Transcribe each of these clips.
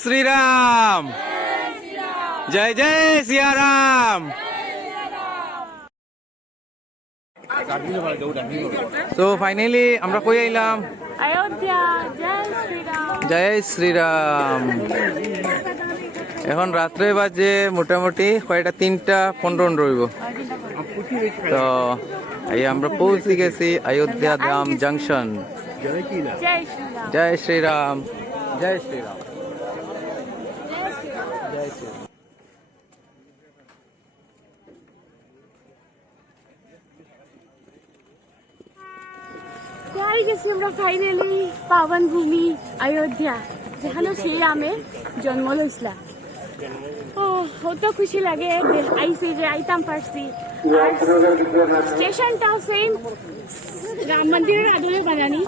শ্রীরাম, জয় জয় সিয়ারাম। তো ফাইনালি আমরা কই আইলাম? অযোধ্যা। জয় শ্রীরাম। জয় শ্রীরাম। এখন রাত্রে বাজে মোটামুটি কয়টা, 3:15 রইব। তো এই আমরা পৌঁছে গেছি অযোধ্যা ধাম জংশন। জয় শ্রীরাম। জয় শ্রীরাম, জয় শ্রীরাম, জয় শ্রীরাম। যাই গেছি আমরা ফাইনালি পাবন ভূমি অযোধ্যা, যেখানে শ্রীরামের জন্ম লইছিলা। ও কত খুশি লাগে আইসি যে আইতাম পারছি। আর স্টেশনটাও সেম রাম মন্দিরের আদলে বানানি।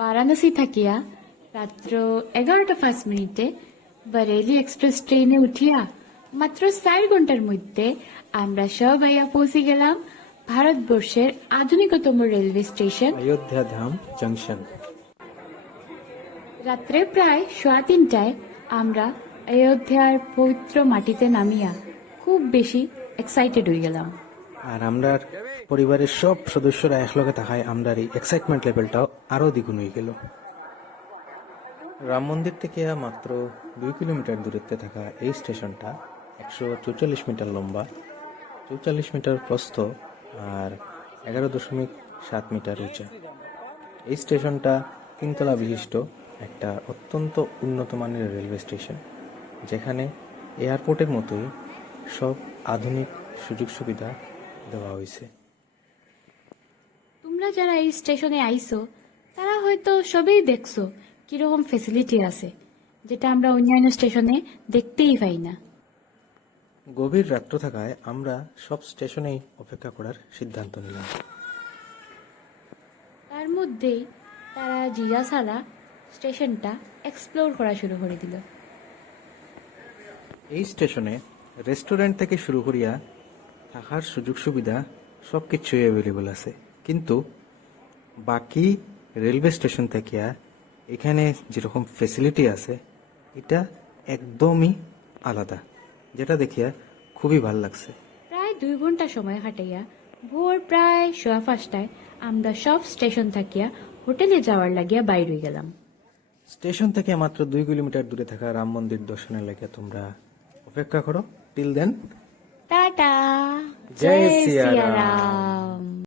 বারাণসী থাকিয়া রাত্র 11:05 বরেলি এক্সপ্রেস ট্রেনে উঠিয়া মাত্র 4 ঘন্টার মধ্যে আমরা সব আইয়া পৌঁছে গেলাম ভারতবর্ষের আধুনিকতম রেলওয়ে স্টেশন অযোধ্যা ধাম জংশন। রাত্রে প্রায় 3:15 আমরা অযোধ্যার পবিত্র মাটিতে নামিয়া খুব বেশি এক্সাইটেড হয়ে গেলাম। আর আমরা পরিবারের সব সদস্যরা একলগে থাকায় আমরা এই এক্সাইটমেন্ট লেভেলটাও আরো দ্বিগুণ হয়ে গেল। রাম মন্দির থেকে মাত্র 2 কিলোমিটার দূরত্বে থাকা এই স্টেশনটা 144 মিটার লম্বা, 44 মিটার প্রস্থ আর 11.7 মিটার উঁচা। এই স্টেশনটা 3 তলা বিশিষ্ট একটা অত্যন্ত উন্নত মানের রেলওয়ে স্টেশন, যেখানে এয়ারপোর্টের মতোই সব আধুনিক সুযোগ সুবিধা দেওয়া হয়েছে। তোমরা যারা এই স্টেশনে আইছো তারা হয়তো সবেই দেখছো কিরকম ফেসিলিটি আছে, যেটা আমরা অন্যান্য স্টেশনে দেখতেই পাই না। গভীর রাত্র থাকায় আমরা সব স্টেশনেই অপেক্ষা করার সিদ্ধান্ত নিলাম। তার মধ্যেই তারা জিয়াসালা স্টেশনটা এক্সপ্লোর করা শুরু করে দিল। এই স্টেশনে রেস্টুরেন্ট থেকে শুরু করিয়া থাকার সুযোগ সুবিধা সব কিছুই অ্যাভেলেবল আছে, কিন্তু বাকি রেলওয়ে স্টেশন থেকে এখানে যেরকম ফেসিলিটি আছে এটা একদমই আলাদা, যেটা দেখিয়া খুবই ভালো লাগছে। প্রায় 2 ঘন্টা সময় কাটাইয়া ভোর প্রায় 5:15 আমরা সব স্টেশন থাকিয়া হোটেলে যাওয়ার লাগিয়া বাইর হয়ে গেলাম। স্টেশন থেকে মাত্র 2 কিলোমিটার দূরে থাকা রাম মন্দির দর্শনের লাগিয়া তোমরা অপেক্ষা করো। Till then, tata. জয় সিয়া রাম।